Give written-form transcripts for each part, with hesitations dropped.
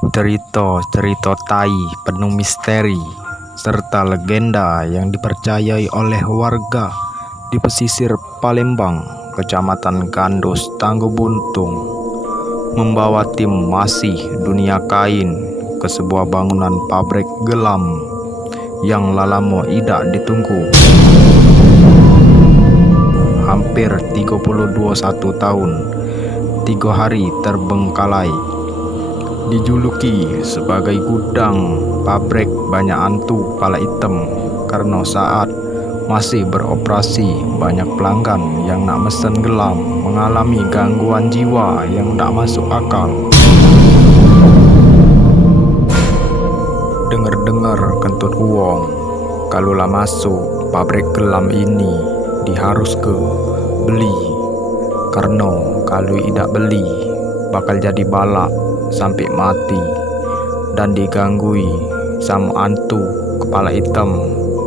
Cerita-cerita tai penuh misteri serta legenda yang dipercayai oleh warga di pesisir Palembang, Kecamatan Gandos, Tanggo Buntung, membawa tim masih dunia kain ke sebuah bangunan pabrik gelam yang lalamo idak ditunggu. Hampir 31 tahun, 3 hari terbengkalai, dijuluki sebagai gudang pabrik banyak hantu kepala hitam karena saat masih beroperasi banyak pelanggan yang nak mesen gelam mengalami gangguan jiwa yang tak masuk akal. Dengar-dengar kentut uang kalau lah masuk pabrik gelam ini diharus ke beli, karena kalau tidak beli bakal jadi balak sampai mati dan diganggui sama hantu kepala hitam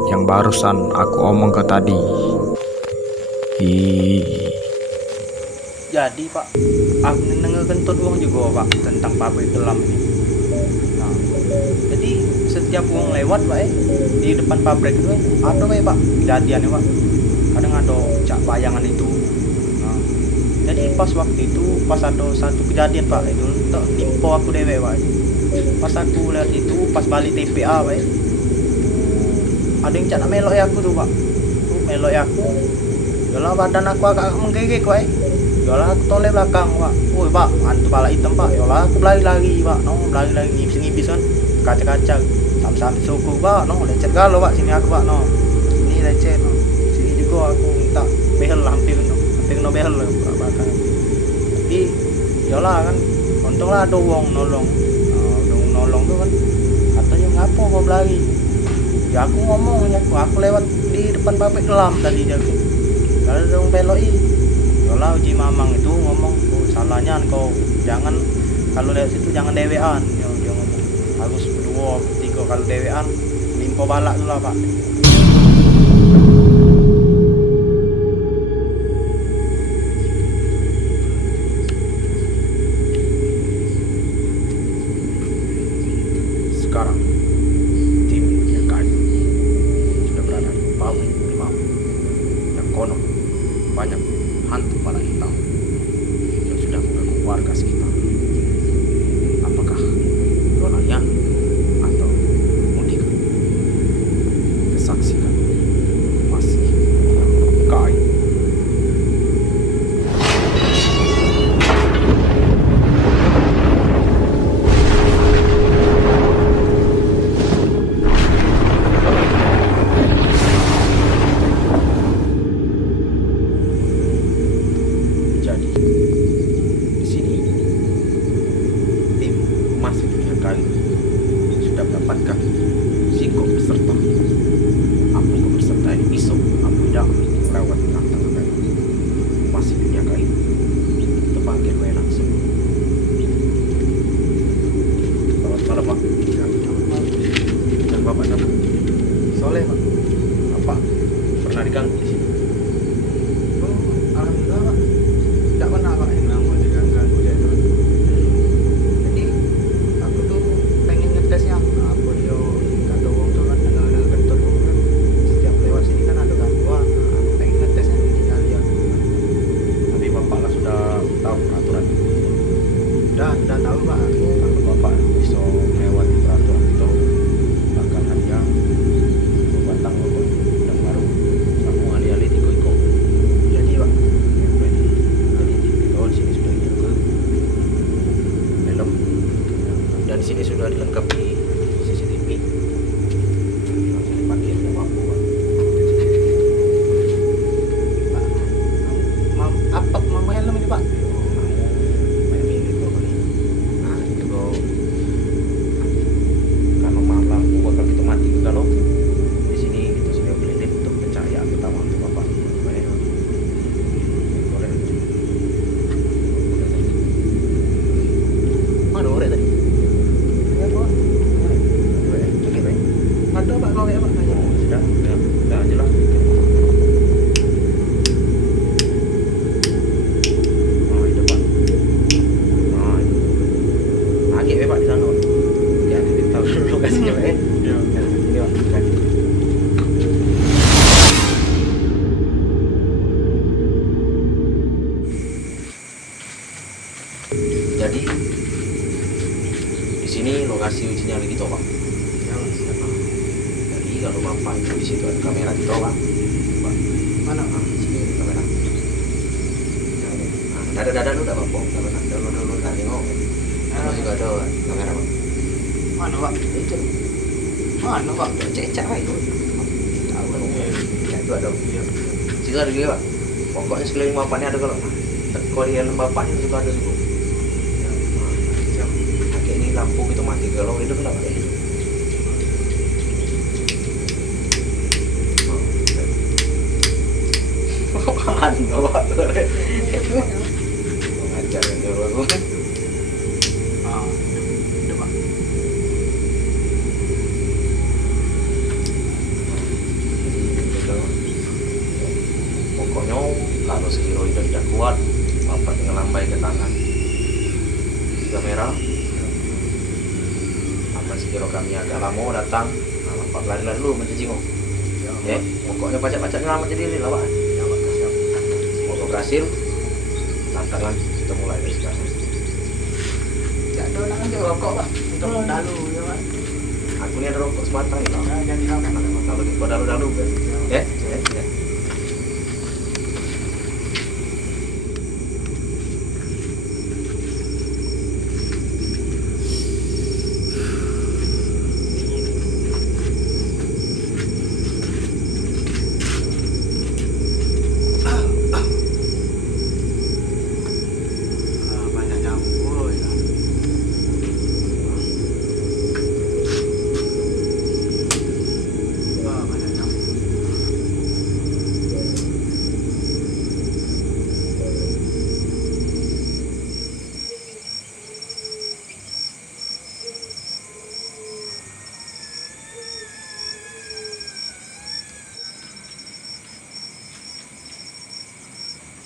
yang barusan aku omong ke tadi. Jadi Pak, aku denger kentut uang juga Pak tentang pabrik gelam ini. Nah, jadi setiap uang lewat Pak di depan pabrik itu ada Pak kejadiannya Pak. Kadang ada cak bayangan itu. Nah, jadi pas waktu itu pas ada satu kejadian Pak itu nimpo aku dewe Pak. Pas aku lihat itu pas balik TPA Pak, ada yang cak melok aku tuh Pak. Tuh melok aku. Yalah badan aku agak menggigit Pak. Yalah aku toleh belakang Pak. Woi Pak, hantu kepala hitam Pak. Yalah aku berlari lagi Pak. Berlari lagi ngibis kan kaca-kaca. Sampai suku Pak. Lecet galau Pak sini aku Pak. Ini lecet. Sini juga aku minta behel hampir kena behel Pak belakang. Tapi yalah kan untunglah ada wong nolong. Nolong tuh kan katanya ngapa kau berlari. Ya aku ngomong ya aku lewat di depan pabrik gelam tadi dia. Kalau dong belok yolah uji mamang itu ngomong salahnya kau jangan kalau lewat situ jangan dewean dia ngomong harus berdua tiga kalau dewean limpo balak dulu lah Pak. Sekarang tim YKI sudah berada di pabrik gelam yang konon banyak hantu kepala hitam yang sudah mengganggu warga sekitar. Apakah Donalian atau Mudika? Kesaksikan masih kain. Jadi di sini tim masih dunia kain sudah mendapatkan psikop peserta. Apakah peserta ini bisa apa tidak merawat tangga kain masih dunia kain? Kita panggil wae langsung. Selamat malam Pak. Dan Bapak siapa? Soleh Pak. Apa pernah diganggu di sini? Oh, alhamdulillah Pak. Tidak pernah Pak yang namanya diganggu ya itu. Jadi aku tuh pengen ngetesnya apa dia kata wong tuh kan dengan kentut kan setiap lewat sini kan ada gangguan. Aku pengen ngetesnya tinggal lihat. Tapi Bapak lah sudah tahu peraturan. Sudah tahu Pak. Kalau Bapak bisa melewati peraturan itu bakal hadiah batang rokok dan baru kamu alih-alih iko-iko. Jadi Pak di sini sudah juga film dan di sini sudah dilengkapi CCTV. Langsung dipakai waktu Pak. Apa mau helm ini Pak? Main ini kok ini. Nah itu kok karena malam bakal kita mati ke kalau di sini kita sudah beli untuk pencahayaan utama untuk Bapak. Mana orang tadi? Ya, Pak. Jadi di sini lokasi ujinya begitu Pak. Jadi kalau Bapak itu di situ ada kamera gitu Pak. Mana? Sini ada kamera. Nah, dada lu udah Bapak, dulu kan tengok. Kalau juga ada kamera Pak. Mana Pak? Itu. Mana Pak? Cecak Pak itu. Tahu kan? Ya itu ada. Situ ada juga Pak. Pokoknya sekeliling Bapak ini ada kalau. Kalau di helm Bapaknya juga ada juga. Kayak ini lampu gitu mati kalau itu kenapa ya? Apaan bawa itu? Ngajar yang jauh aku. Itu Pak. Pokoknya kalau sekilo itu tidak kuat, Bapak tinggal lambai ke tangan kamera. Apa sekilo kami agak lama datang, nah, Bapak lari-lari dulu mencuci kok. Ya, pokoknya pacak-pacaknya lama jadi ini lah Pak. Semoga berhasil. Tantangan kita mulai dari sekarang. Ya ada orang aja rokok Pak. Untuk dalu ya Pak. Aku ini ada rokok sebatang ya. Jadi apa? Kalau kau dalu-dalu kan. Ya. Banyak nyamuk ya. Banyak nyamuk.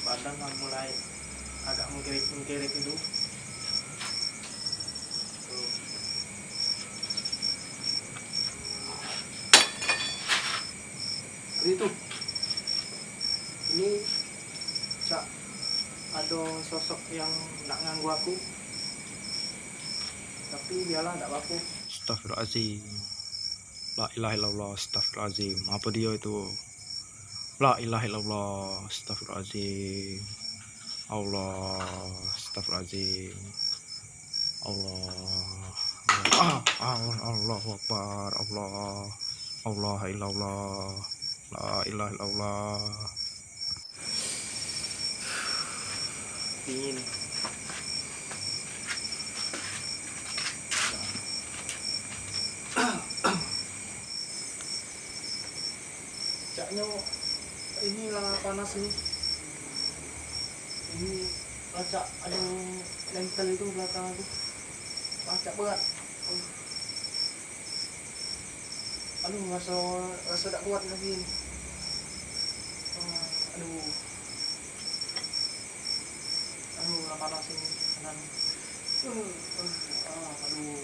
Badan mulai agak mengkirik itu. Tuh. Itu ini cak ada sosok yang nak nganggu aku, tapi biarlah tidak apa-apa. Astagfirullahaladzim. La ilaha illallah. Astagfirullahaladzim. Apa dia itu? La ilaha illallah. Astagfirullahaladzim. Allah. Astagfirullahaladzim. Allah. Allahu Akbar. Allah illallah. La ilaha illallah. Dingin. Caknya inilah panas ini. Ini lacak ada lentil itu belakang aku. Lacak berat. Aduh, rasa tak kuat lagi ini. Aduh. Aduh, lah panas ini kanan. Aduh.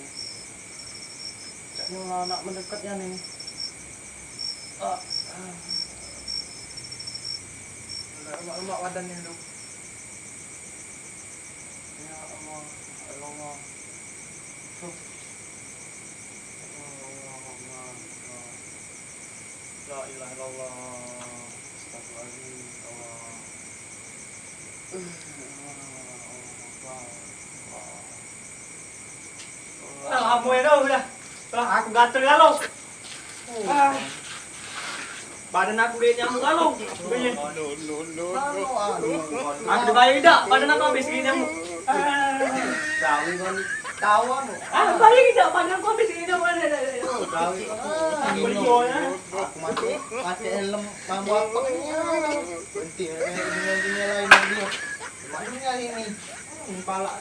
Caknya nak mendekatnya nih. Lemak-lemak badannya tuh. Ya Allah, Allah. La ilaha illallah. Astagfirullahaladzim. Kamu itu udah aku gatel kalau badan aku dia nyamuk kalau aku dibayar tidak badan aku habis gini nyamuk balik tidak badan aku habis gini nyamuk Aku mati helm mampu apa berhenti dunia lain dia makanya ini kepala